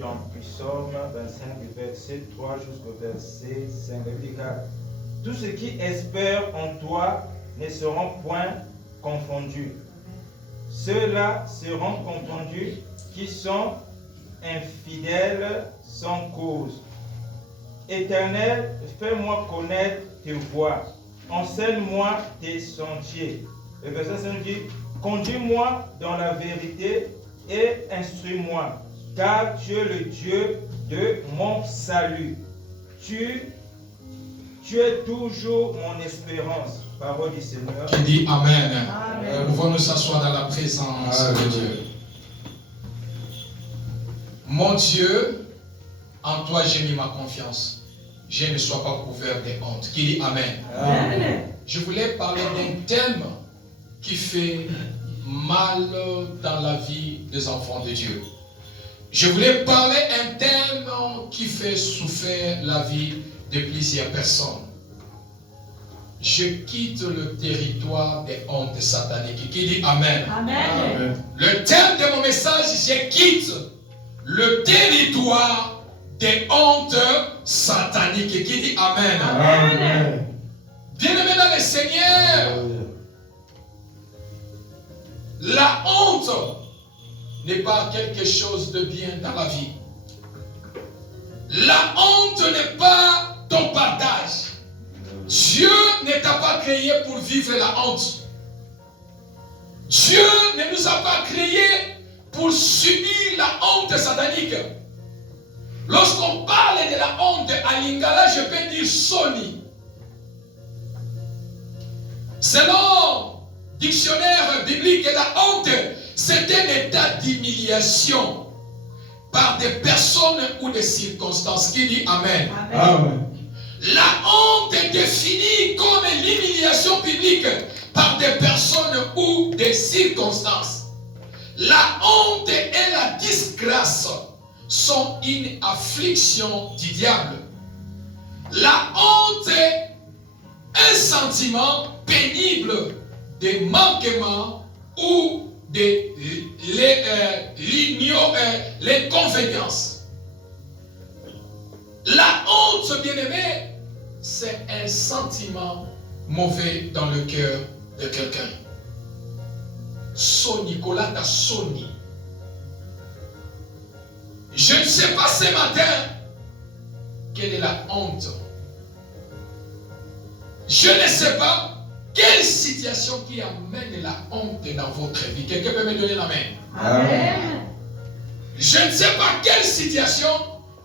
dans Psaume 25, verset 3 jusqu'au verset 5. Il dit, car tous ceux qui espèrent en toi ne seront point confondus. Ceux-là seront confondus qui sont infidèles sans cause. Éternel, fais-moi connaître tes voies. Enseigne-moi tes sentiers. Le verset 5 dit, conduis-moi dans la vérité et instruis-moi, car tu es le Dieu de mon salut. Tu es toujours mon espérance. Parole du Seigneur. Qui dit Amen. Amen. Nous allons nous asseoir dans la présence de Dieu. Mon Dieu, en toi j'ai mis ma confiance. Je ne sois pas couvert de honte. Qui dit Amen. Amen. Je voulais parler d'un thème qui fait mal dans la vie des enfants de Dieu. Je voulais parler d'un thème qui fait souffrir la vie de plusieurs personnes. Je quitte le territoire des hontes sataniques. Qui dit Amen. Amen. Amen. Le thème de mon message, je quitte le territoire des hontes sataniques. Qui dit Amen. Amen. Bien-aimés dans le Seigneur, la honte n'est pas quelque chose de bien dans la vie. La honte n'est pas ton partage. Dieu ne t'a pas créé pour vivre la honte. Dieu ne nous a pas créés pour subir la honte satanique. Lorsqu'on parle de la honte à Lingala, je peux dire Soni. Selon le dictionnaire biblique, la honte, c'est un état d'humiliation par des personnes ou des circonstances. Qui dit Amen. Amen. Amen. La honte est définie comme l'humiliation publique par des personnes ou des circonstances. La honte et la disgrâce sont une affliction du diable. La honte est un sentiment pénible de manquement ou de l'inconvénience. La honte, bien-aimé, c'est un sentiment mauvais dans le cœur de quelqu'un. Soni, Kolata Soni. Je ne sais pas ce matin quelle est la honte. Je ne sais pas quelle situation qui amène la honte dans votre vie. Quelqu'un peut me donner la main? Amen. Je ne sais pas quelle situation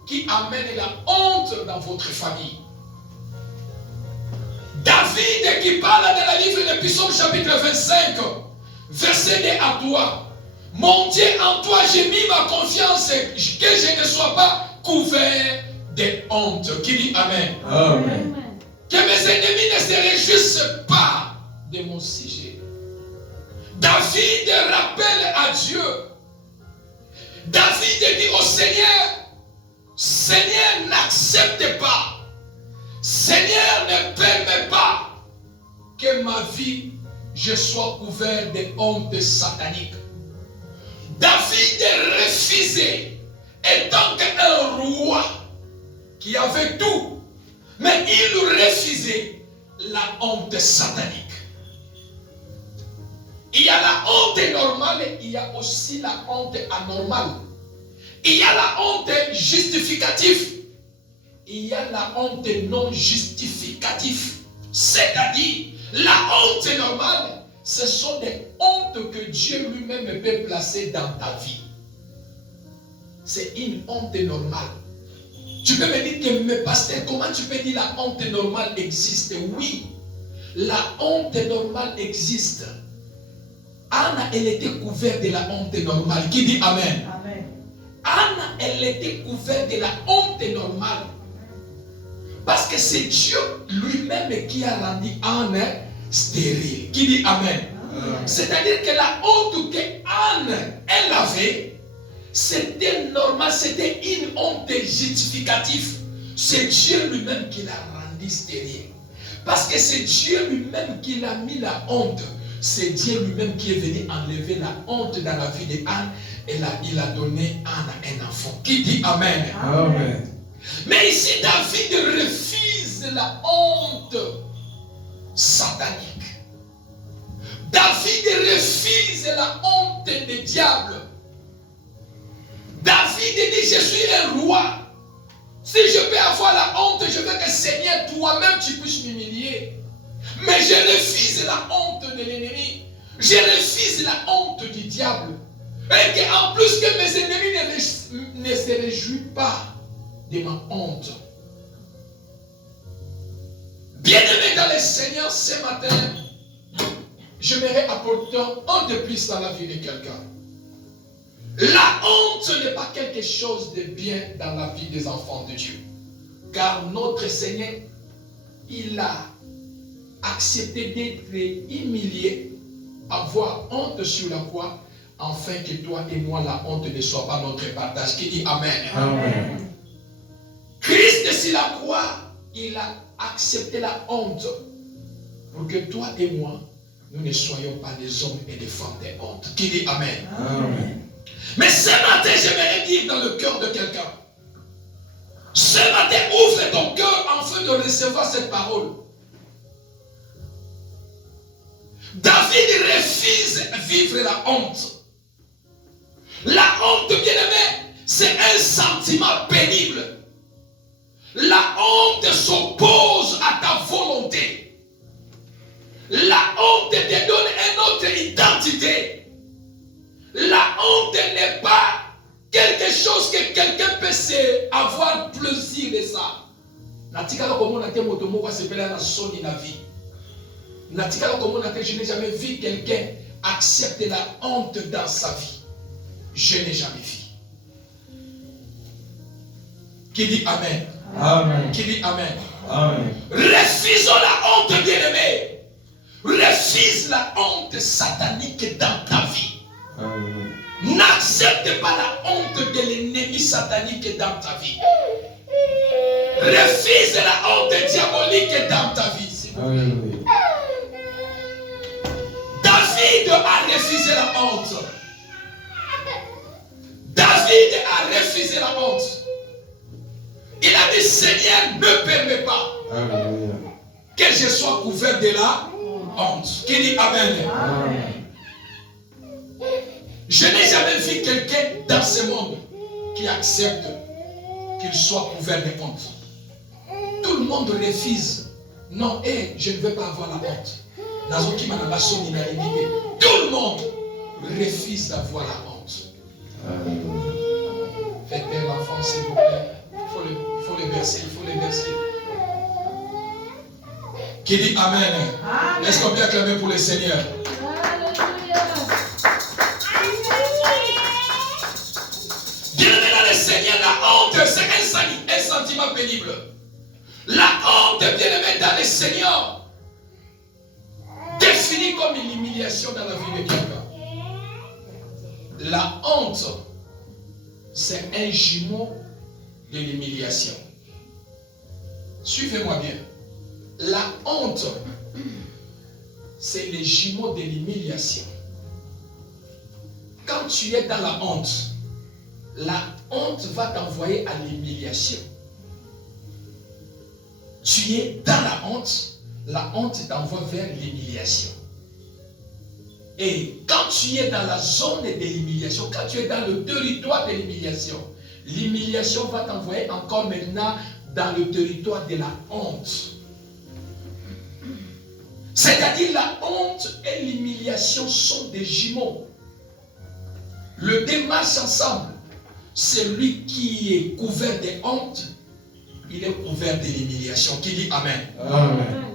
qui amène la honte dans votre famille. David qui parle dans le livre de Psaume chapitre 25, verset 2 à 3. Mon Dieu, en toi j'ai mis ma confiance, que je ne sois pas couvert de honte. Qui dit Amen. Amen. Que mes ennemis ne se réjouissent pas de mon sujet. David rappelle à Dieu. David dit au Seigneur, Seigneur, n'accepte pas. Seigneur, ne permets pas que ma vie, je sois couvert de honte satanique. David refusait, étant un roi qui avait tout, mais il refusait la honte satanique. Il y a la honte normale et il y a aussi la honte anormale. Il y a la honte justificative. Il y a la honte non justificative. C'est-à-dire, la honte normale, ce sont des hontes que Dieu lui-même peut placer dans ta vie. C'est une honte normale. Tu peux me dire que, mais pasteur, comment tu peux dire la honte normale existe? Oui, la honte normale existe. Anna, elle était couverte de la honte normale. Qui dit Amen? Amen. Anna, elle était couverte de la honte normale. Parce que c'est Dieu lui-même qui a rendu Anna stérile. Qui dit Amen? C'est-à-dire que la honte que Anne, elle avait, c'était normal, c'était une honte justificative. C'est Dieu lui-même qui l'a rendu stérile. Parce que c'est Dieu lui-même qui l'a mis la honte. C'est Dieu lui-même qui est venu enlever la honte dans la vie d'Anne Et là, il a donné un enfant. Qui dit Amen? Amen. Mais ici, David refuse la honte satanique. David refuse la honte des diables. David dit, je suis un roi. Si je peux avoir la honte, je veux que Seigneur, toi-même, tu puisses m'humilier. Mais je refuse la honte de l'ennemi. Je refuse la honte du diable. Et qu'en plus que mes ennemis ne se réjouissent pas de ma honte. Bien-aimé dans le Seigneur, ce matin, j'aimerais apporter un de plus dans la vie de quelqu'un. La honte n'est pas quelque chose de bien dans la vie des enfants de Dieu. Car notre Seigneur, il a accepté d'être humilié, avoir honte sur la croix, afin que toi et moi, la honte ne soit pas notre partage. Qui dit Amen. Amen. Christ sur la croix, il a accepté la honte pour que toi et moi, nous ne soyons pas des hommes et des femmes de honte. Qui dit Amen. Amen. Mais ce matin, j'aimerais dire dans le cœur de quelqu'un, ce matin, ouvre ton cœur afin de recevoir cette parole. David refuse vivre la honte. La honte, bien-aimé, c'est un sentiment pénible. La honte s'oppose à ta volonté. La honte te donne une autre identité. La honte n'est pas quelque chose que quelqu'un peut avoir plaisir de ça. Je n'ai jamais vu quelqu'un accepter la honte dans sa vie. Je n'ai jamais vu. Qui dit Amen? Amen. Qui dit Amen? Amen. Refusons la honte, bien-aimé. Refuse la honte satanique dans ta vie. Amen. N'accepte pas la honte de l'ennemi satanique dans ta vie. Refuse la honte diabolique dans ta vie. Alléluia. David a refusé la honte. David a refusé la honte. Il a dit, Seigneur, ne permets pas Alléluia. que je sois couvert de la honte. Qui dit Amen? Amen. Je n'ai jamais vu quelqu'un dans ce monde qui accepte qu'il soit couvert de honte. Tout le monde refuse. Non, je ne veux pas avoir la honte. Tout le monde refuse d'avoir la honte. Faites l'enfant, s'il vous plaît. Il faut le verser, il faut le verser. Qui dit Amen? Amen. Est-ce qu'on peut acclamer pour le Seigneur? Bien-aimé dans le Seigneur, la honte, c'est un sentiment pénible. La honte, bien-aimé dans le Seigneur, définie comme une humiliation dans la vie de quelqu'un. La honte, c'est un jumeau de l'humiliation. Suivez-moi bien. La honte, c'est le jumeau de l'humiliation. Quand tu es dans la honte va t'envoyer à l'humiliation. Tu es dans la honte t'envoie vers l'humiliation. Et quand tu es dans la zone de l'humiliation, quand tu es dans le territoire de l'humiliation va t'envoyer encore maintenant dans le territoire de la honte. C'est-à-dire la honte et l'humiliation sont des jumeaux. Le deux marchent ensemble. Celui qui est couvert de honte, il est couvert de l'humiliation. Qui dit Amen? Amen.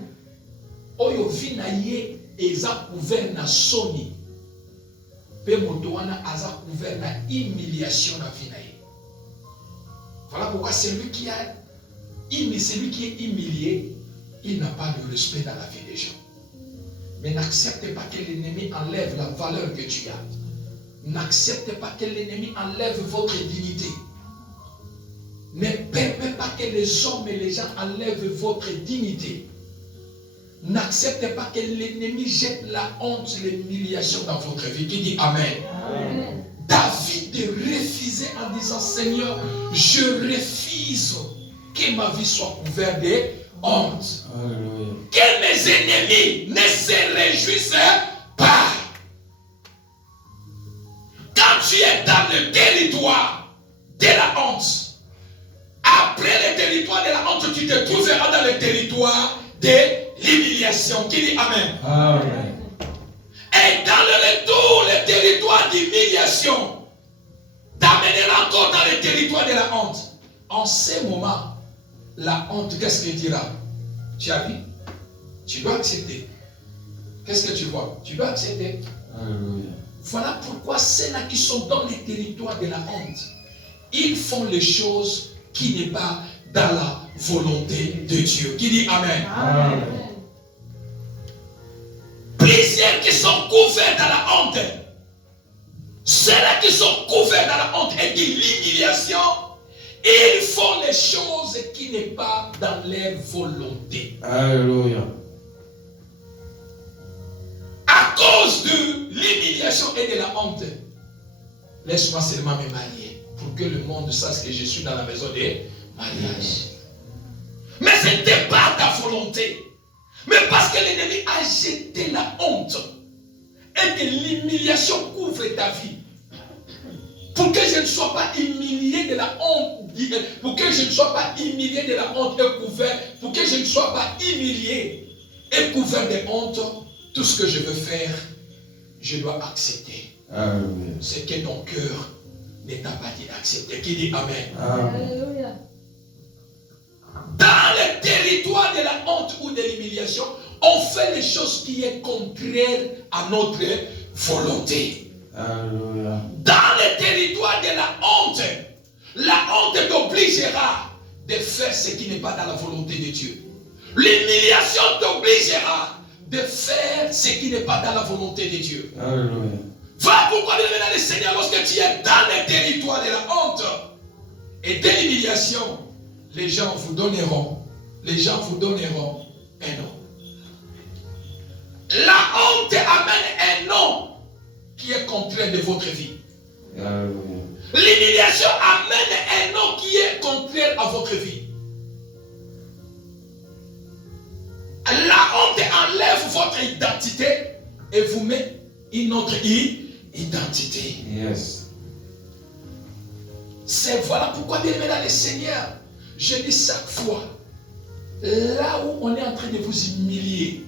Oyo vinaye eza couvert na soni. Pe motoana aza couvert na humiliation na vinaye. Voilà pourquoi celui qui est humilié, il n'a pas de respect dans la vie des gens. Mais n'accepte pas que l'ennemi enlève la valeur que tu as. N'acceptez pas que l'ennemi enlève votre dignité. Ne permettez pas que les hommes et les gens enlèvent votre dignité. N'acceptez pas que l'ennemi jette la honte, l'humiliation dans votre vie. Qui dit Amen? Amen. David refusait en disant, Seigneur, je refuse que ma vie soit couverte de honte. Alléluia. Que mes ennemis ne se réjouissent pas. Quand tu es dans le territoire de la honte, après le territoire de la honte, tu te trouveras dans le territoire de l'humiliation. Qui dit Amen? Amen. Et dans le retour, le territoire d'humiliation, t'amènera encore dans le territoire de la honte. En ce moment, la honte, qu'est-ce qu'elle dira? Tu as vu? Tu dois accepter. Qu'est-ce que tu vois? Tu dois accepter. Alléluia. Voilà pourquoi ceux-là qui sont dans le territoire de la honte, ils font les choses qui n'est pas dans la volonté de Dieu. Qui dit Amen? Amen. Plusieurs qui sont couverts dans la honte. Ceux-là qui sont couverts dans la honte et de l'humiliation, ils font les choses qui n'est pas dans leur volonté. Alléluia. À cause de l'humiliation et de la honte, laisse-moi seulement me marier pour que le monde sache que je suis dans la maison de mariage. Mais ce n'était pas ta volonté. Mais parce que l'ennemi a jeté la honte et que l'humiliation couvre ta vie. Pour que je ne sois pas humilié de la honte, pour que je ne sois pas humilié de la honte et couvert, pour que je ne sois pas humilié et couvert de honte, tout ce que je veux faire, je dois accepter. Alléluia. Ce que ton cœur ne t'a pas dit d'accepter. Qui dit Amen? Amen. Dans le territoire de la honte ou de l'humiliation, on fait les choses qui sont contraires à notre volonté. Alléluia. Dans le territoire de la honte t'obligera de faire ce qui n'est pas dans la volonté de Dieu. L'humiliation t'obligera de faire ce qui n'est pas dans la volonté de Dieu. Alléluia. Voilà pourquoi le Seigneur, lorsque tu es dans le territoire de la honte et de l'humiliation, les gens vous donneront un nom. La honte amène un nom qui est contraire de votre vie. Alléluia. L'humiliation amène un nom qui est contraire à votre vie. La honte enlève votre identité et vous met une autre identité. Yes. C'est voilà pourquoi, bien aimé dans le Seigneur, je dis chaque fois, là où on est en train de vous humilier,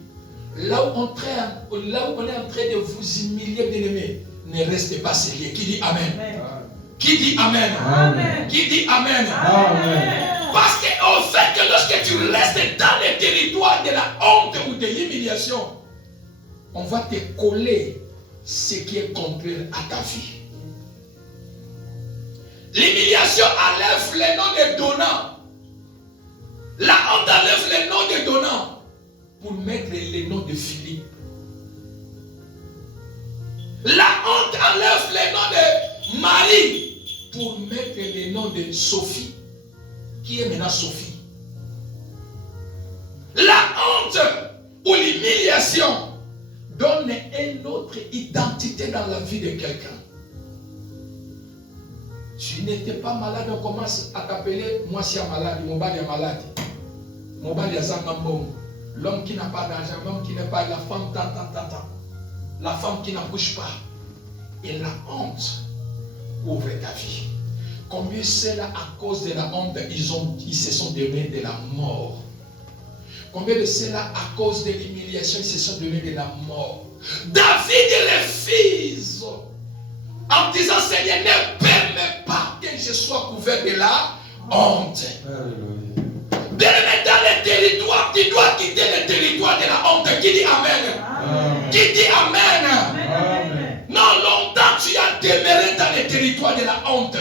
là où on est en train de vous humilier, bien aimé, ne restez pas scellés. Qui dit Amen? Qui dit Amen? Amen. Qui dit Amen? Amen. Parce qu'au fait que lorsque tu restes dans le territoire de la honte ou de l'humiliation, on va te coller ce qui est contraire à ta vie. L'humiliation enlève les noms des donnants. La honte enlève les noms des donnants pour mettre les noms de Philippe. La honte enlève les noms de Marie pour mettre les noms de Sophie, qui est maintenant Sophie. La honte ou l'humiliation donne une autre identité dans la vie de quelqu'un. Tu n'étais pas malade, on commence à t'appeler moi si malade, mon bal est malade. Mon bal est zangambon. L'homme qui n'a pas d'argent, l'homme qui n'a pas, la femme, la femme qui n'accouche pas. Et la honte ouvre ta vie. Combien ceux-là, à cause de la honte, ils se sont donnés de la mort. Combien de ceux-là, à cause de l'humiliation, ils se sont donnés de la mort. David refuse en disant, Seigneur, ne permets pas que je sois couvert de la honte. Alléluia. De le mettre dans le territoire, tu dois quitter le territoire de la honte. Qui dit Amen? Amen. Qui dit Amen? Amen. Non, longtemps tu as demeuré dans le territoire de la honte.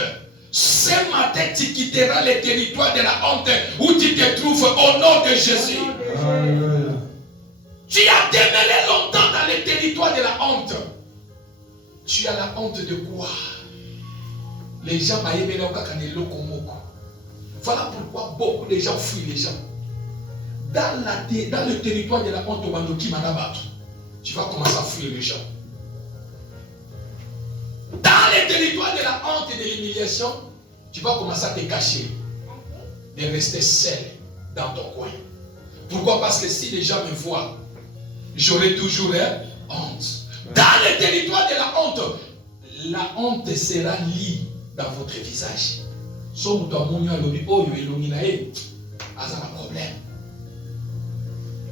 Ce matin, tu quitteras le territoire de la honte où tu te trouves au nom de Jésus. Alléluia. Tu as demeuré longtemps dans le territoire de la honte. Tu as la honte de quoi? Les gens voilà pourquoi beaucoup de gens fuient les gens. Dans le territoire de la honte, tu vas commencer à fuir les gens. Dans les territoires de la honte et de l'humiliation, tu vas commencer à te cacher, de rester seul dans ton coin. Pourquoi? Parce que si les gens me voient, j'aurai toujours honte. Dans les territoires de la honte sera liée dans votre visage. Sauf que problème.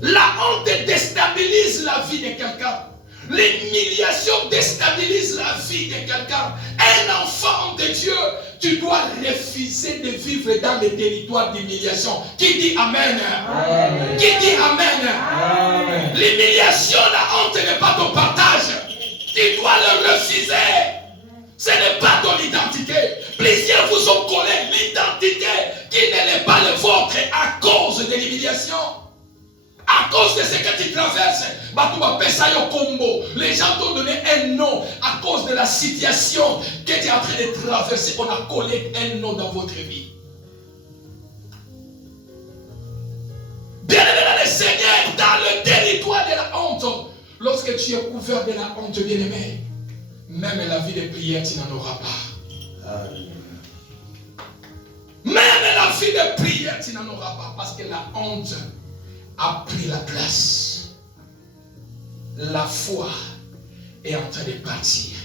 La honte déstabilise la vie de quelqu'un. L'humiliation déstabilise la vie de quelqu'un. Un enfant de Dieu, tu dois refuser de vivre dans les territoires d'humiliation. Qui dit Amen? Amen. Qui dit Amen? Amen. L'humiliation, la honte n'est pas ton partage. Tu dois le refuser. Ce n'est pas ton identité. Plusieurs vous ont collé l'identité qui n'est pas le vôtre à cause de l'humiliation. À cause de ce que tu traverses, les gens t'ont donné un nom à cause de la situation que tu es en train de traverser. On a collé un nom dans votre vie. Bien-aimé dans le Seigneur, dans le territoire de la honte, lorsque tu es couvert de la honte, bien-aimé, même la vie de prière, tu n'en auras pas. Même la vie de prière, tu n'en auras pas parce que la honte a pris la place. La foi est en train de partir.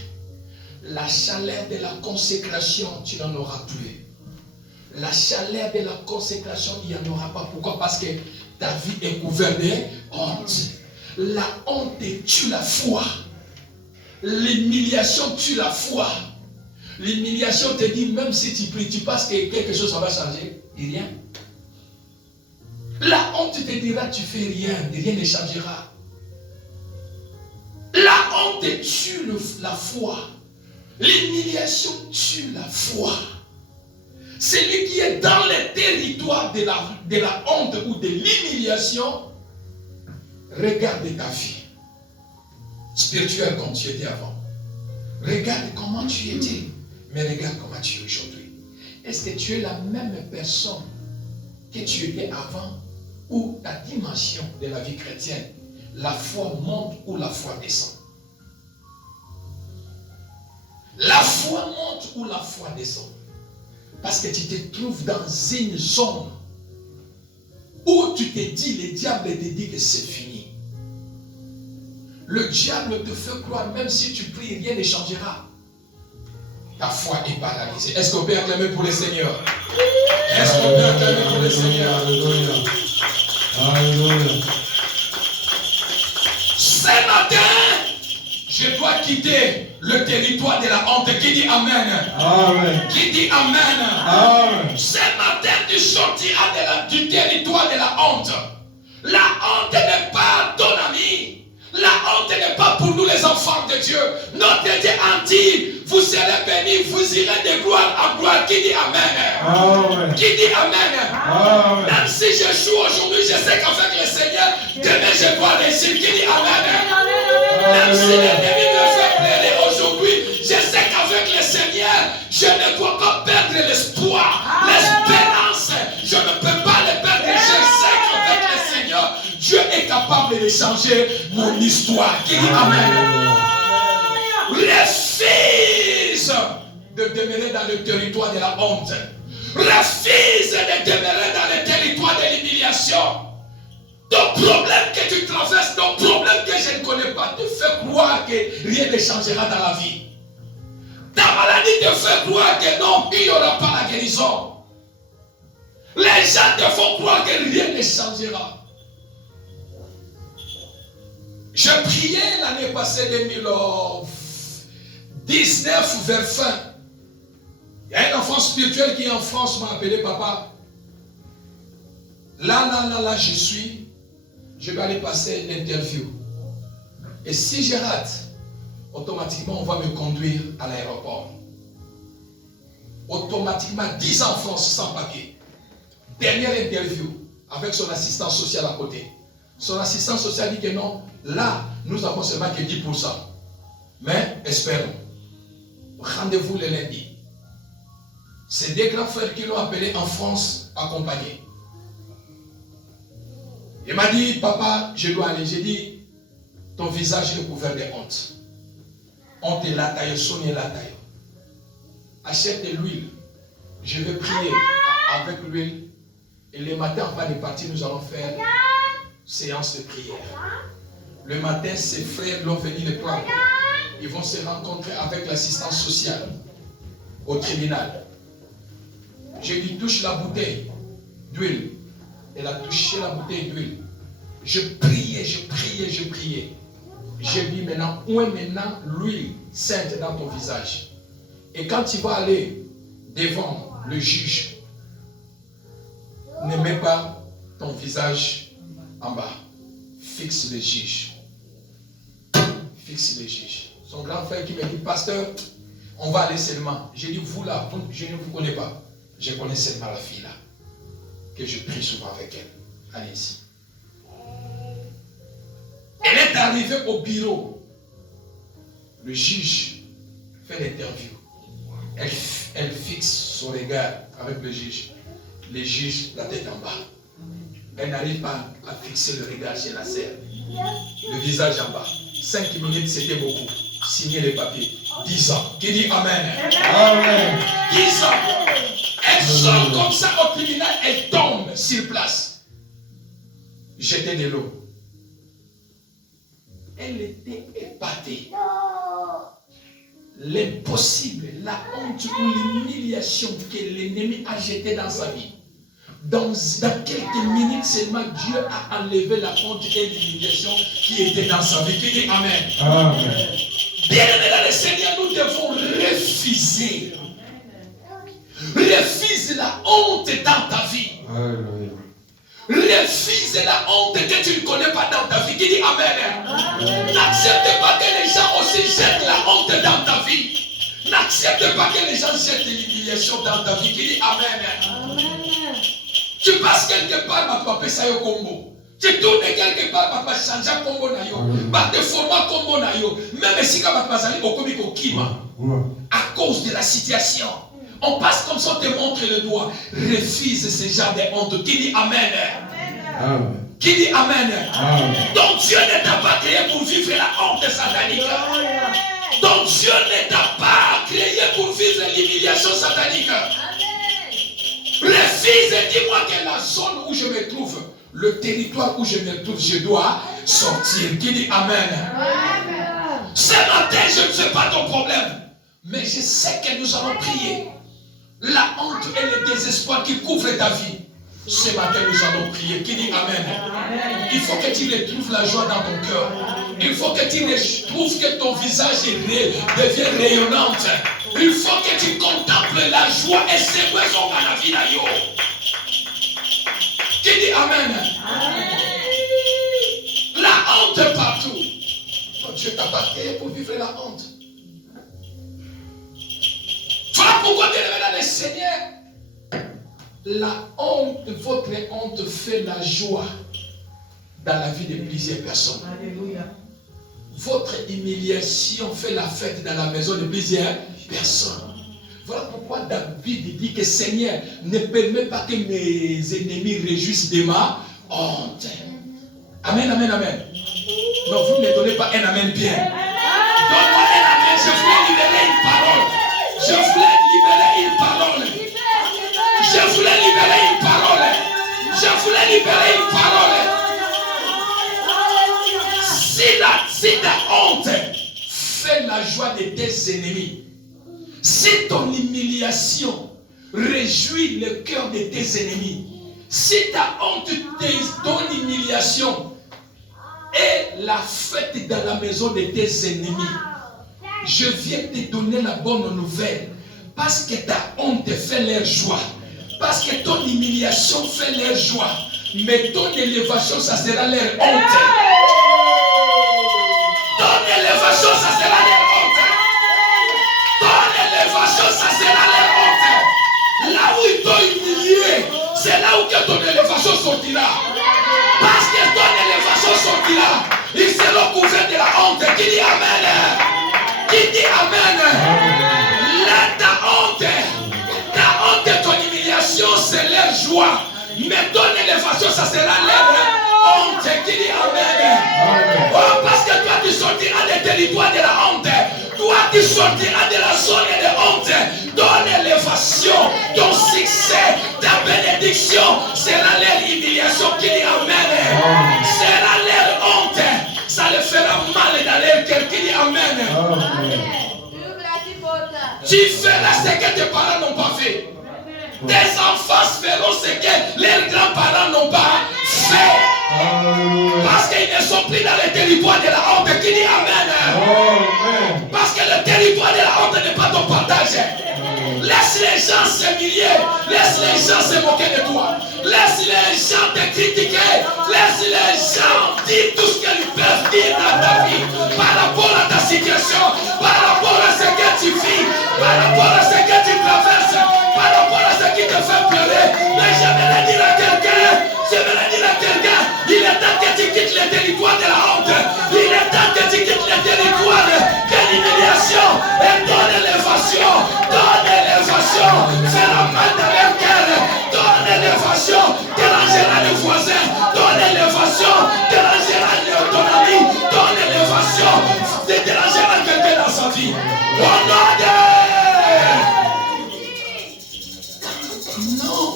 La chaleur de la consécration, tu n'en auras plus. La chaleur de la consécration, il n'y en aura pas. Pourquoi? Parce que ta vie est couverte de honte. La honte tue la foi. L'humiliation tue la foi. L'humiliation te dit, même si tu pries, tu penses que quelque chose ça va changer. Et rien. La honte te dira, tu fais rien, rien ne changera. La honte tue la foi. L'humiliation tue la foi. Celui qui est dans le territoire de la honte ou de l'humiliation, regarde ta vie spirituelle comme tu étais avant. Regarde comment tu étais, mais regarde comment tu es aujourd'hui. Est-ce que tu es la même personne que tu étais avant? Ou ta dimension de la vie chrétienne, la foi monte ou la foi descend? La foi monte ou la foi descend? Parce que tu te trouves dans une zone où tu te dis, le diable te dit que c'est fini. Le diable te fait croire, même si tu pries, rien ne changera. Ta foi est paralysée. Est-ce qu'on peut acclamer pour le Seigneur? Est-ce qu'on peut acclamer pour le Seigneur? Alléluia. Alléluia. Ce matin, je dois quitter le territoire de la honte. Qui dit Amen? Amen. Qui dit Amen? Amen. Ce matin, tu sortiras du territoire de la honte. La honte n'est pas ton ami. La honte n'est pas pour nous les enfants de Dieu. Notre Dieu en dit, vous serez bénis, vous irez de gloire en gloire. Qui dit Amen? Amen. Qui dit Amen? Amen. Même si je joue aujourd'hui, je sais qu'avec le Seigneur, demain je dois réussir. Qui dit Amen? Même si l'ennemi me fait pleurer aujourd'hui, je sais qu'avec le Seigneur, je ne dois pas perdre l'espoir, l'espérance. Je ne peux pas le perdre. Je sais qu'avec le Seigneur, Dieu est capable de changer mon histoire. Qui dit Amen? Refuse de demeurer dans le territoire de la honte. Refuse de demeurer dans le territoire de l'humiliation. Ton problème que tu traverses, ton problème que je ne connais pas, te fait croire que rien ne changera dans la vie. Ta maladie te fait croire que non, il n'y aura pas la guérison. Les gens te font croire que rien ne changera. Je priais l'année passée 2019 vers fin. Il y a un enfant spirituel qui est en France m'a appelé papa. Là, je vais aller passer une interview. Et si je rate, automatiquement, on va me conduire à l'aéroport. Automatiquement, 10 ans en France sans papier. Dernière interview avec son assistant social à côté. Son assistant social dit que non, là, nous avons seulement que 10%. Mais espérons. Rendez-vous le lundi. C'est des grands frères qui l'ont appelé en France accompagné. Il m'a dit, papa, je dois aller. J'ai dit, ton visage est couvert de honte. On te la taille, sonne la taille. Achète de l'huile. Je vais prier avec l'huile. Et le matin, avant de partir, nous allons faire séance de prière. Le matin, ses frères l'ont venu le prendre. Ils vont se rencontrer avec l'assistance sociale au tribunal. Je lui touche la bouteille d'huile. Elle a touché la bouteille d'huile. Je priais. Je dis maintenant, où est maintenant l'huile sainte dans ton visage? Et quand tu vas aller devant le juge, ne mets pas ton visage en bas. Fixe le juge. Fixe le juge. Son grand frère qui me dit, pasteur, on va aller seulement. J'ai dit, vous là, je ne vous connais pas. Je connais seulement la fille là. Que je prie souvent avec elle. Allez-y. Elle est arrivée au bureau. Le juge fait l'interview. Elle fixe son regard avec le juge. Le juge, la tête en bas. Elle n'arrive pas à fixer le regard chez la sœur. Le visage en bas. 5 minutes, c'était beaucoup. Signer les papiers. 10 ans. Qui dit Amen? Amen. 10 ans. Elle sort comme ça au tribunal. Elle tombe sur place. Jeter de l'eau. Elle était épatée. L'impossible, la honte ou l'humiliation que l'ennemi a jeté dans sa vie. Dans quelques minutes seulement, Dieu a enlevé la honte et l'humiliation qui était dans sa vie. Qui dit Amen. Amen. Bien-aimés dans le Seigneur, nous devons refuser. Refuse la honte dans ta vie. Alléluia. Refuse la honte que tu ne connais pas dans ta vie. Qui dit Amen. N'accepte pas que les gens aussi jettent la honte dans ta vie. N'accepte pas que les gens jettent l'humiliation dans ta vie. Qui dit Amen. Tu passes quelque part, ma papa, ça y est, combo. Tu tournes quelque part, ma papa, change combo na yo. Ma te format combo na yo. Même si ma papa, ça y est, au comico kima. À cause de la situation. On passe comme ça, on te montre le doigt. Refuse ce genre de honte. Qui dit Amen. Amen. Qui dit Amen. Amen. Donc Dieu ne t'a pas créé pour vivre la honte satanique. Donc Dieu ne t'a pas créé pour vivre l'humiliation satanique. Refuse et dis-moi que la zone où je me trouve, le territoire où je me trouve, je dois sortir. Qui dit Amen. Ce matin, je ne sais pas ton problème, mais je sais que nous allons prier. La honte et le désespoir qui couvrent ta vie. Ce matin, nous allons prier. Qui dit Amen. Il faut que tu retrouves la joie dans ton cœur. Il faut que tu retrouves que ton visage devienne rayonnante. Il faut que tu contemples la joie et ses besoins dans la vie d'ailleurs. Qui dit Amen. La honte partout. Dieu t'a pas créé pour vivre la honte. Voilà pourquoi, bien-aimés dans le Seigneur, la honte, votre honte fait la joie dans la vie de plusieurs personnes. Alléluia. Votre humiliation fait la fête dans la maison de plusieurs personnes. Voilà pourquoi David dit que Seigneur, ne permet pas que mes ennemis réjouissent de ma honte. Amen, amen, amen. Non, vous ne me donnez pas un amen bien. Donne-moi un amen, je voulais libérer une parole. Je voulais libérer une parole. Je voulais libérer une parole. Je voulais libérer une parole. Si ta honte fait la joie de tes ennemis, si ton humiliation réjouit le cœur de tes ennemis, si ta honte, ton humiliation est la fête dans la maison de tes ennemis, je viens te donner la bonne nouvelle. Parce que ta honte fait leur joie. Parce que ton humiliation fait leur joie. Mais ton élévation, ça sera leur honte. Ton élévation, ça sera leur honte. Ton élévation, ça sera leur honte. Là où ils t'ont humilié, c'est là où que ton élévation sortira. Parce que ton élévation sortira, ils seront couverts de la honte. Qui dit Amen? Qui dit Amen? Là, ta honte et ton humiliation, c'est leur joie. Mais ton élévation, ça sera leur honte. Qui dit Amen? Oh, parce que toi, tu sortiras des territoires de la honte. Toi qui sortiras de la zone de honte, ton élévation, ton succès, ta bénédiction sera leur humiliation. Qui dit Amen? Sera leur honte. Ça les fera mal dans leur cœur. Qui dit Amen? Tu feras ce que tes parents n'ont pas fait. Tes enfants feront ce que leurs grands-parents n'ont pas fait. Parce qu'ils ne sont plus dans le territoire de la honte. Qui dit Amen? Parce que le territoire de la honte n'est pas ton partage. Laisse les gens s'humilier. Laisse les gens se moquer de toi. Laisse les gens te critiquer. Laisse les gens dire tout ce qu'ils peuvent dire dans ta vie. Par rapport à ta situation. Par rapport à ce que tu vis. Par rapport à ce que tu traverses. Par rapport à ce qui te fait pleurer. Mais je vais le dire à quelqu'un. Je vais le dire à quelqu'un. Il est temps que tu quittes le territoire de la honte. Il est temps que tu quittes le territoire de l'humiliation. Et ton élévation. Ton élévation fera mal dans leur cœur. Ton élévation dérangera les voisins. Ton élévation dérangera ton ami. Ton élévation dérangera quelqu'un dans sa vie. Au nom de... Non.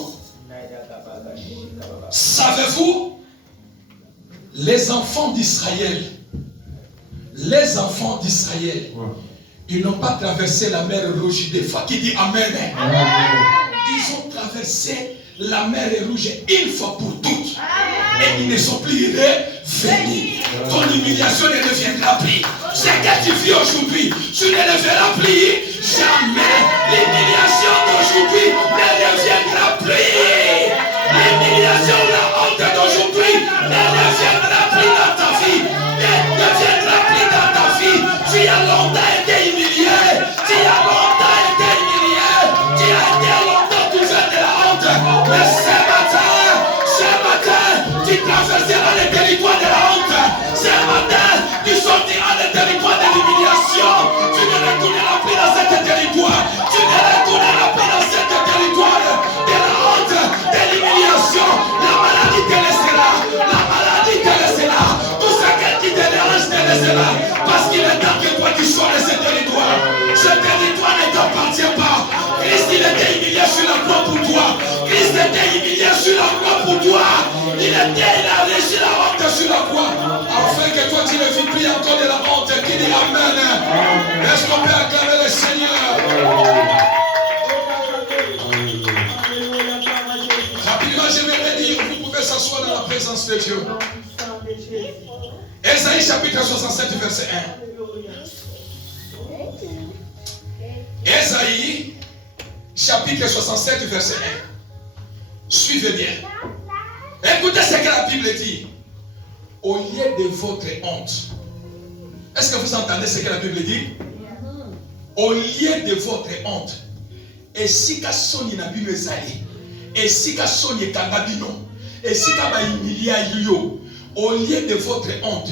Savez-vous, les enfants d'Israël, ils n'ont pas traversé la mer rouge des fois. Qui dit Amen? Ils ont traversé la mer rouge une fois pour toutes. Et ils ne sont plus revenus. Ton humiliation ne reviendra plus. Ce que tu vis aujourd'hui, tu ne le verras plus jamais. L'humiliation d'aujourd'hui ne reviendra plus. L'humiliation, la honte d'aujourd'hui ne reviendra plus dans ta vie. Ne reviendra plus dans ta vie. Tu as longtemps été humilié. Tu as longtemps été humilié. Tu as été longtemps couvert de la honte. Mais ce matin, tu traverseras le territoire de la honte. Ce matin, tu sortiras le territoire de l'humiliation. Tu ne retourneras plus dans ce territoire. Tu ne retourneras plus dans ce territoire de la honte, de l'humiliation. La maladie te laissera. La maladie te laissera. Tout ce qui te dérange te laissera. Parce qu'il est temps que toi tu sois de ce territoire. Ce territoire ne t'appartient pas. Christ il était humilié sur la croix pour toi. Christ était humilié sur la croix pour toi. Il a réussi la honte sur la croix. Afin que toi tu ne vis plus encore de la honte. Qui dit Amen? Est-ce qu'on peut acclamer le Seigneur? Rapidement je vais dire, vous pouvez s'asseoir dans la présence de Dieu. Ésaïe chapitre 67 verset 1. Ésaïe chapitre 67 verset 1. Suivez bien. Écoutez ce que la Bible dit. Au lieu de votre honte. Est-ce que vous entendez ce que la Bible dit? Au lieu de votre honte. Et si ka soni na bino ezali. Et si ka soni ekanga bino. Et si ka ba humilia yo. Au lieu de votre honte,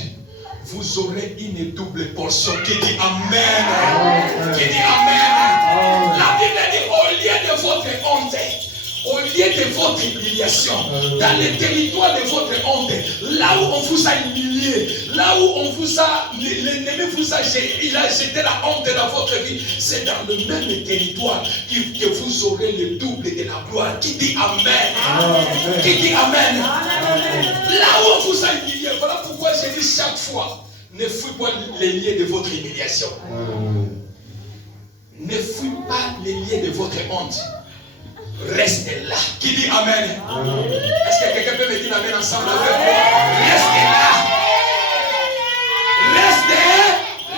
vous aurez une double portion. Qui dit Amen? Qui dit Amen? La Bible dit au lieu de votre honte, au lieu de votre humiliation, dans le territoire de votre honte, là où on vous a humilié, là où on vous a, l'ennemi vous a jeté, il a jeté la honte dans votre vie, c'est dans le même territoire que vous aurez le double de la gloire. Qui dit Amen? Qui dit Amen? Là où on vous a humilié, voilà pourquoi je dis chaque fois, ne fouille pas les liens de votre humiliation. Ne fouille pas les liens de votre honte. Restez là. Qui dit Amen? Est-ce que quelqu'un peut me dire Amen ensemble avec moi? Restez là. Restez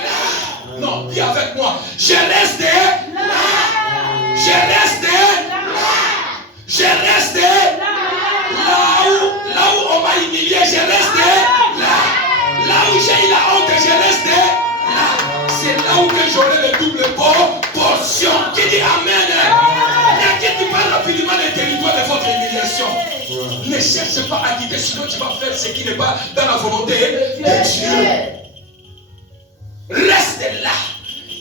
là. Non, dis avec moi. Je reste là. Je reste là. Je reste là où on m'a humilié. Je reste là. Là où j'ai eu la honte, je reste là. C'est là où j'aurai le double portion. Qui dit Amen? Ne quitte pas rapidement le territoire de votre humiliation. Ne cherche pas à quitter, sinon tu vas faire ce qui n'est pas dans la volonté de Dieu. Reste là.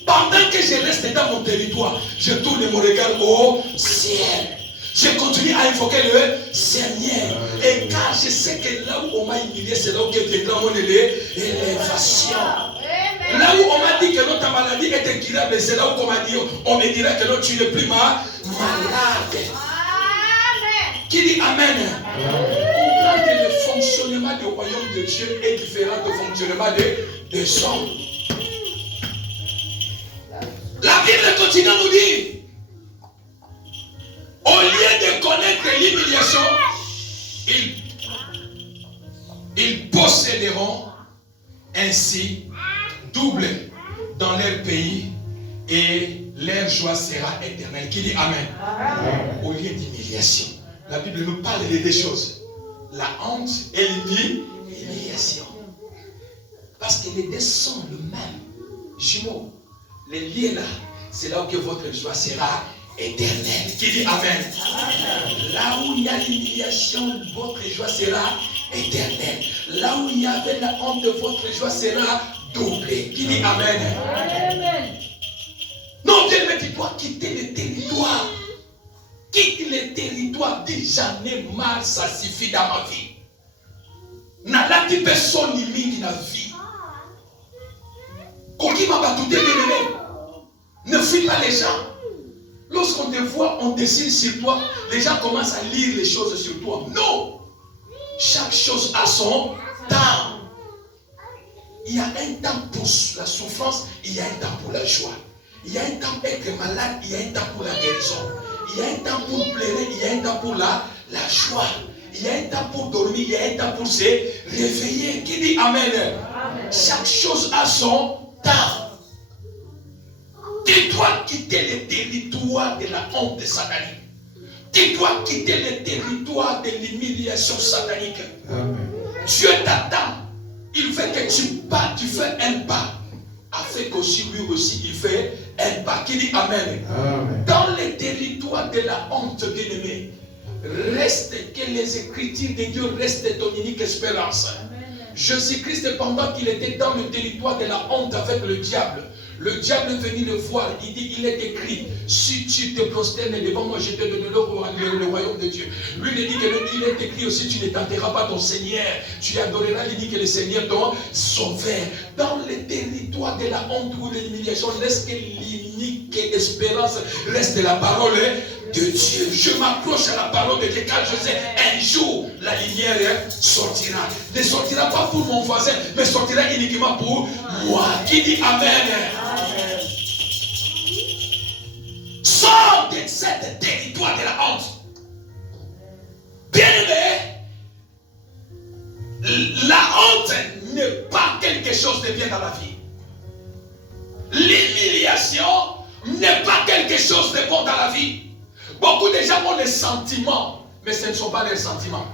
Pendant que je reste dans mon territoire, je tourne mon regard au ciel. Je continue à invoquer le Seigneur. Et car je sais que là où on m'a humilié, c'est là où viendra mon élévation. Là où on m'a dit que notre maladie est incurable, c'est là où on me dirait que non, tu n'es plus malade. Qui dit Amen? Comprendre que le fonctionnement du royaume de Dieu est différent du fonctionnement des hommes. La Bible continue à nous dire, au lieu de connaître l'humiliation, ils posséderont ainsi double dans leur pays et leur joie sera éternelle. Qui dit Amen? Au lieu d'humiliation. La Bible nous parle de deux choses. La honte et l'humiliation. Parce que les deux sont le même. Jumeaux. Les liens là, c'est là où que votre joie sera éternelle. Qui dit Amen? Là où il y a l'humiliation, votre joie sera éternelle. Là où il y avait la honte, votre joie sera doublée. Qui dit Amen? Non, Dieu me dit, toi quitter le territoire. Quitte le territoire, dis j'en ai marre, ça suffit dans ma vie. Nalati personne ni mingi na vie. Koki m'a battu bien aimé. Ne fuis pas les gens. Lorsqu'on te voit, on dessine sur toi, les gens commencent à lire les choses sur toi. Non! Chaque chose a son temps. Il y a un temps pour la souffrance, il y a un temps pour la joie. Il y a un temps pour être malade, il y a un temps pour la guérison. Il y a un temps pour pleurer, il y a un temps pour la joie. Il y a un temps pour dormir, il y a un temps pour se réveiller. Qui dit Amen? Amen. Chaque chose a son temps. Tu dois quitter le territoire de la honte satanique. Tu dois quitter le territoire de l'humiliation satanique. Amen. Dieu t'attend. Il veut que tu fais un pas. Afin qu'aussi lui aussi il fait un pas. Qui dit Amen? Amen. Dans le territoire de la honte, bien-aimé, reste que les écritures de Dieu restent ton unique espérance. Jésus-Christ, pendant qu'il était dans le territoire de la honte avec le diable est venu le voir. Il dit, il est écrit, si tu te prosternes devant moi, je te donnerai le royaume de Dieu. Lui, il dit qu'il est écrit aussi, tu ne tenteras pas ton Seigneur. Tu adoreras, il dit que le Seigneur ton sauveur. Dans le territoire de la honte ou de l'humiliation, reste que l'unique espérance reste la parole de Dieu. Je m'approche à la parole de Dieu car je sais un jour la lumière sortira. Ne sortira pas pour mon voisin, mais sortira uniquement pour moi. Qui dit Amen? Amen. Sors de cet territoire de la honte. Bien-aimé, la honte n'est pas quelque chose de bien dans la vie. L'humiliation n'est pas quelque chose de bon dans la vie. Beaucoup de gens ont des sentiments, mais ce ne sont pas les sentiments.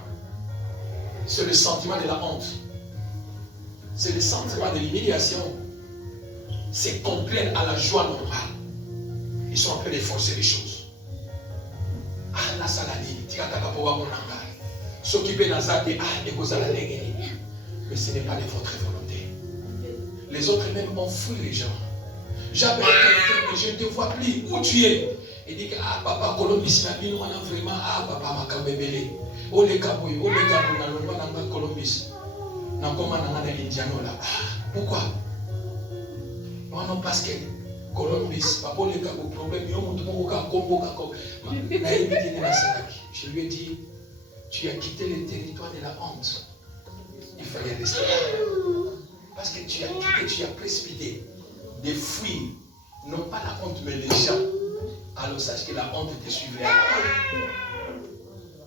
C'est le sentiment de la honte. C'est le sentiment de l'humiliation. C'est complaire à la joie normale. Ils sont en train de forcer les choses. Ah, la salade, tu as ta capoua mon langage. S'occuper dans ça, mais ce n'est pas de votre volonté. Les autres même ont fui les gens. J'appelle quelqu'un, mais je ne te vois plus. Où tu es? Il dit que ah papa Colombis n'a bien vraiment ah papa makabebele. O le kaboy, o le kaboy na lomba nanga Colombis. Na koma na ngana indiano là. Pourquoi? Non parce que Colombis papa le kaboy problème yo mutu moko ka kombo ka ko. Na yebiti na salaki. Je lui ai dit tu as quitté le territoire de la honte. Il fallait rester là. Parce que tu as quitté, tu as précipité de fuir non pas la honte mais les gens. Alors sache que la honte te suivra.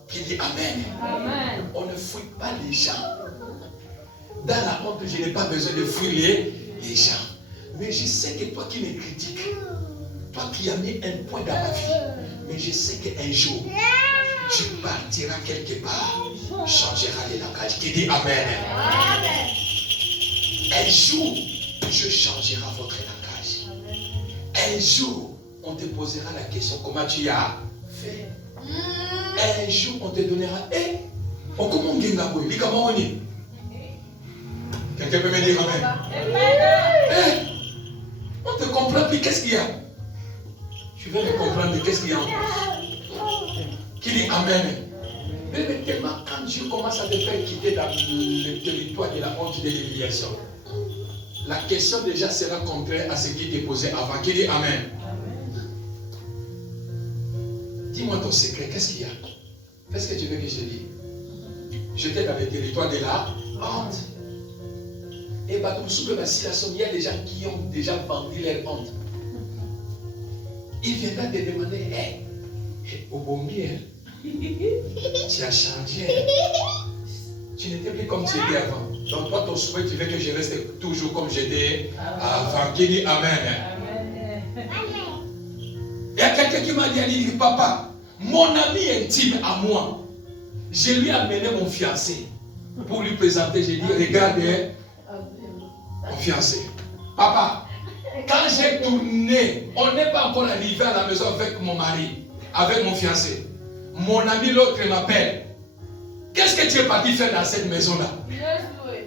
Qui dit Amen. Amen. On ne fuit pas les gens. Dans la honte, je n'ai pas besoin de fuir les gens. Mais je sais que toi qui me critiques, toi qui as mis un point dans ma vie, mais je sais qu'un jour, tu partiras quelque part, changeras les langages. Qui dit Amen. Amen. Un jour, je changerai votre langage. Un jour, on te posera la question, comment tu as fait? Un jour, on te donnera, comment on dit? Quelqu'un peut me dire Amen? On te comprend, puis qu'est-ce qu'il y a? Tu veux me comprendre, mais qu'est-ce qu'il y a encore? Qui dit Amen? Mais tellement, quand Dieu commence à te faire quitter dans le territoire de la honte de l'humiliation, la question déjà sera contraire à ce qui était posé avant. Qui dit Amen? Dis-moi ton secret, qu'est-ce qu'il y a? Qu'est-ce que tu veux que je dise? J'étais dans le territoire de la honte. Et bah, il y a des gens qui ont déjà vendu leur honte. Il viendra te demander, au bon mieux, tu as changé. Tu n'étais plus comme tu étais avant. Donc toi, ton souhait, tu veux que je reste toujours comme j'étais avant. Qui dit Amen? Il y a quelqu'un qui m'a dit, il dit, papa, mon ami intime à moi, je lui ai amené mon fiancé pour lui présenter. J'ai dit, regarde, mon fiancé. Papa, quand j'ai tourné, on n'est pas encore arrivé à la maison avec mon mari, avec mon fiancé. Mon ami l'autre m'appelle. Qu'est-ce que tu es parti faire dans cette maison-là?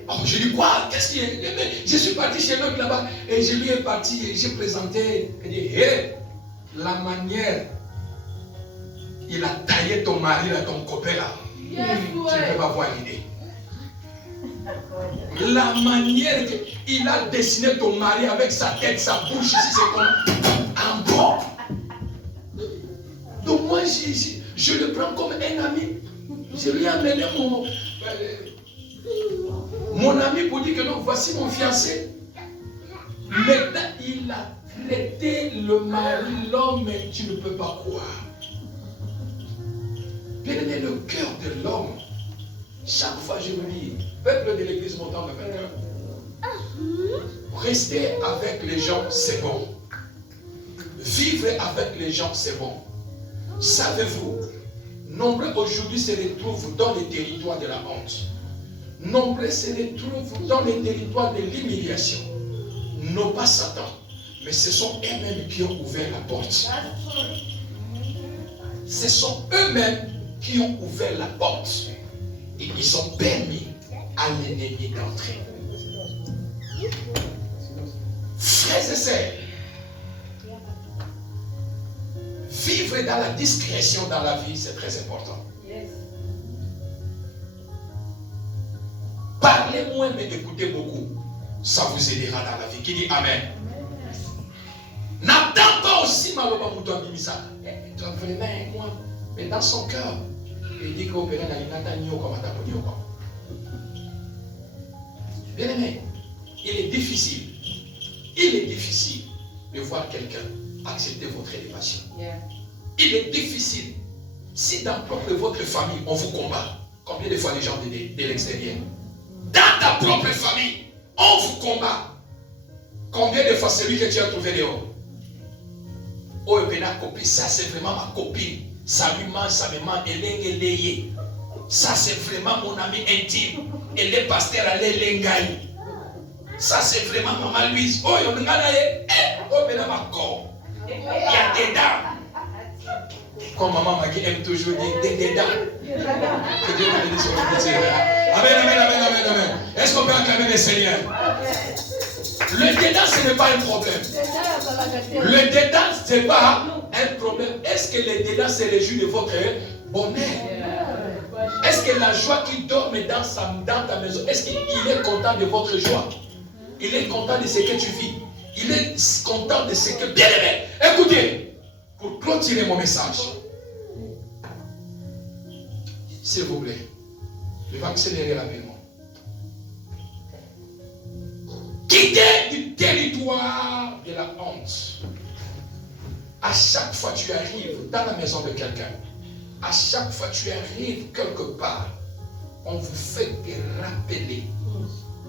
Oh, je dis quoi? Qu'est-ce qui est? Je suis parti chez l'autre là-bas et je lui ai parti et j'ai présenté. Il dit, la manière il a taillé ton mari là, ton copain là. Tu ne peux pas voir l'idée. La manière qu'il a dessiné ton mari avec sa tête, sa bouche ici, c'est comme un bon. Donc moi, je le prends comme un ami. Je lui ai amené mon ami pour dire que non, voici mon fiancé. Maintenant, il a traité le mari, l'homme, mais tu ne peux pas croire. Bien aimé, le cœur de l'homme, chaque fois je me dis, peuple de l'église montant de 21, rester avec les gens, c'est bon. Vivre avec les gens, c'est bon. Savez-vous, nombreux aujourd'hui se retrouvent dans les territoires de la honte. Nombreux se retrouvent dans les territoires de l'humiliation. Non pas Satan, mais ce sont eux-mêmes qui ont ouvert la porte. Ce sont eux-mêmes qui ont ouvert la porte. Et ils ont permis à l'ennemi d'entrer. Frères et sœurs, vivre dans la discrétion dans la vie, c'est très important. Parlez moins, mais écoutez beaucoup. Ça vous aidera dans la vie. Qui dit Amen? N'attends pas aussi Maloba Mouton Bimisa. Tu as vraiment moi. Mais dans son cœur, il dit qu'au Pérez n'a pas de comme bien aimé, il est difficile de voir quelqu'un accepter votre élévation. Il est difficile. Si dans votre famille, on vous combat, combien de fois les gens de l'extérieur? Dans ta propre famille, on vous combat. Combien de fois celui que tu as trouvé dehors? Oh, copine, ça c'est vraiment ma copine. Ça lui mange, ça me mange, elle est. Ça c'est vraiment mon ami intime. Elle est pasteur à l'Elengaï. Ça c'est vraiment maman Louise. Oh, il y a ma corps. Il y a des dents. Comme maman Maggie aime toujours dire des dents. Que Dieu me bénisse sur le petit. Amen. Est-ce qu'on peut acclamer le Seigneur? Le dédain, ce n'est pas un problème. Le dédain, ce n'est pas un problème. Est-ce que le dédain se réjouit de votre bonheur? Est-ce que la joie qui dort dans ta maison, est-ce qu'il est content de votre joie? Il est content de ce que tu vis. Il est content de ce que... Bien aimé, écoutez, pour clôturer mon message, s'il vous plaît, je vais accélérer rapidement. Quitter du territoire de la honte. À chaque fois que tu arrives dans la maison de quelqu'un, à chaque fois que tu arrives quelque part, on vous fait que rappeler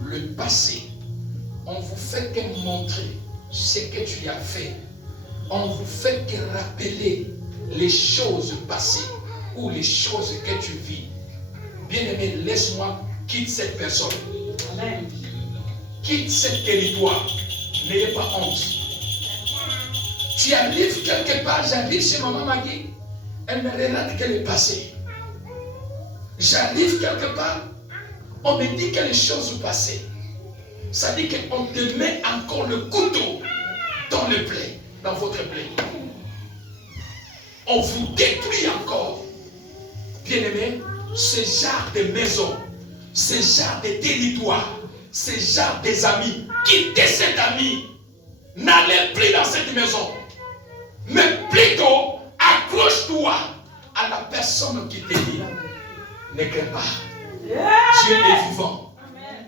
le passé. On vous fait que montrer ce que tu as fait. On vous fait que rappeler les choses passées ou les choses que tu vis. Bien-aimé, laisse-moi quitter cette personne. Amen. Quitte ce territoire. N'ayez pas honte. Tu arrives quelque part, j'arrive chez maman Maggie, elle me relate que le passé. J'arrive quelque part, on me dit que les choses passées. Ça dit qu'on te met encore le couteau dans le plaie, dans votre plaie. On vous détruit encore. Bien aimé, ce genre de maison, ce genre de territoire, ce genre des amis, quittez cet ami. N'allez plus dans cette maison. Mais plutôt, accroche-toi à la personne qui te dit, ne crains pas. Dieu est vivant.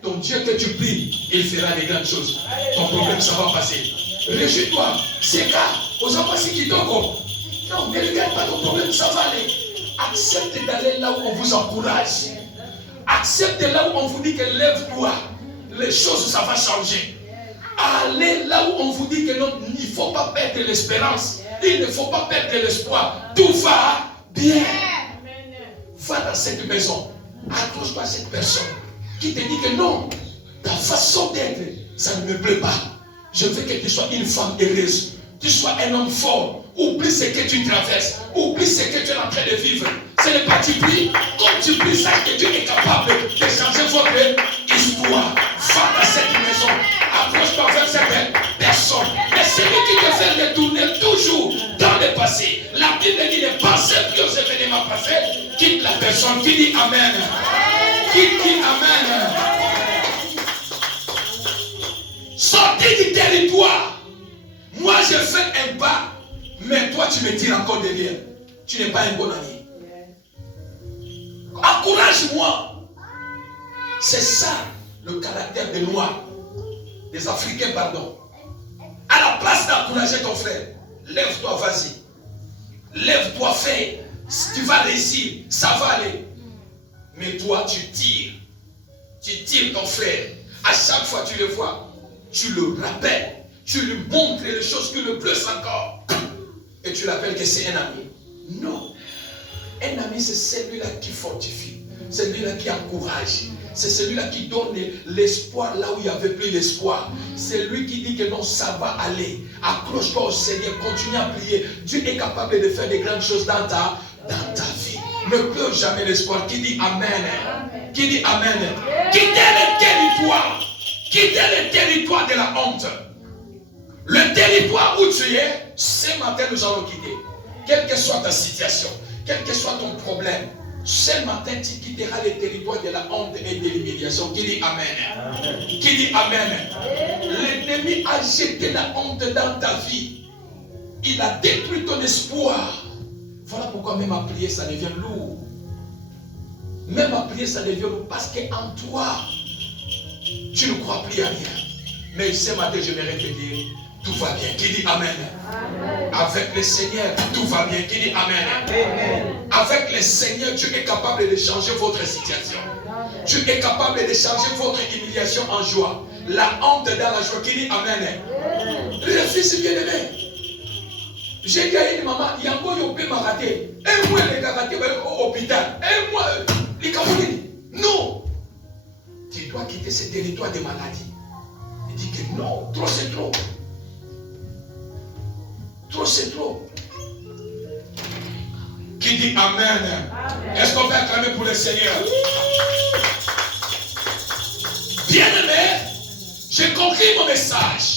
Ton Dieu que tu pries, il fera des grandes choses. Ton problème, ça va passer. Réjouis-toi. C'est cas. Aux enfants, c'est qui t'ont. Non, ne regarde pas ton problème, ça va aller. Accepte d'aller là où on vous encourage. Accepte là où on vous dit que lève-toi. Les choses, ça va changer. Allez là où on vous dit que non, il ne faut pas perdre l'espérance. Il ne faut pas perdre l'espoir. Tout va bien. Va dans cette maison. Accroche-toi à cette personne qui te dit que non, ta façon d'être, ça ne me plaît pas. Je veux que tu sois une femme heureuse. Tu sois un homme fort. Oublie ce que tu traverses. Oublie ce que tu es en train de vivre. Ce n'est pas tu pries. Comme tu pries, sache que Dieu est capable de changer votre histoire. Va dans cette maison. Accroche-toi vers cette personne. Mais celui qui te fait retourner toujours dans le passé. La Bible dit ne pensez plus aux événements passés. Quitte la personne qui dit Amen. Qui dit Amen. Sortez du territoire. Moi, je fais un pas, mais toi, tu me tires encore derrière. Tu n'es pas un bon ami. Encourage-moi. C'est ça, le caractère des Noirs, des Africains, pardon. À la place d'encourager ton frère, lève-toi, vas-y. Lève-toi, fais. Tu vas réussir, ça va aller. Mais toi, tu tires. Tu tires ton frère. À chaque fois que tu le vois, tu le rappelles. Tu lui montres les choses qui le plus encore. Et tu l'appelles que c'est un ami. Non. Un ami, c'est celui-là qui fortifie. Celui-là qui encourage. C'est celui-là qui donne l'espoir là où il n'y avait plus l'espoir. C'est lui qui dit que non, ça va aller. Accroche-toi au Seigneur. Continue à prier. Dieu est capable de faire des grandes choses dans ta vie. Ne pleure jamais l'espoir. Qui dit Amen? Amen. Qui dit Amen? Quittez le territoire. Quittez le territoire de la honte. Le territoire où tu es, ce matin nous allons quitter. Quelle que soit ta situation, quel que soit ton problème, ce matin tu quitteras le territoire de la honte et de l'humiliation. Qui dit Amen? Amen. Qui dit Amen? L'ennemi a jeté la honte dans ta vie. Il a détruit ton espoir. Voilà pourquoi même à prier ça devient lourd. Même à prier ça devient lourd parce qu'en toi, tu ne crois plus à rien. Mais ce matin je vais te dire, tout va bien. Qui dit Amen? Amen. Avec le Seigneur, tout va bien. Qui dit Amen? Amen. Avec le Seigneur, Dieu est capable de changer votre situation. Dieu est capable de changer votre humiliation en joie. La honte dans la joie. Qui dit Amen? Le fils bien-aimé. J'ai dit à une maman, il y a un peu de raté. Un mois, il a raté au hôpital. Un mois, il a raté. Non. Tu dois quitter ce territoire de maladie. Il dit que non, trop c'est trop. Trop c'est trop. Qui dit Amen? Amen. Est-ce qu'on peut acclamer pour le Seigneur? Bien-aimé, j'ai conclu mon message.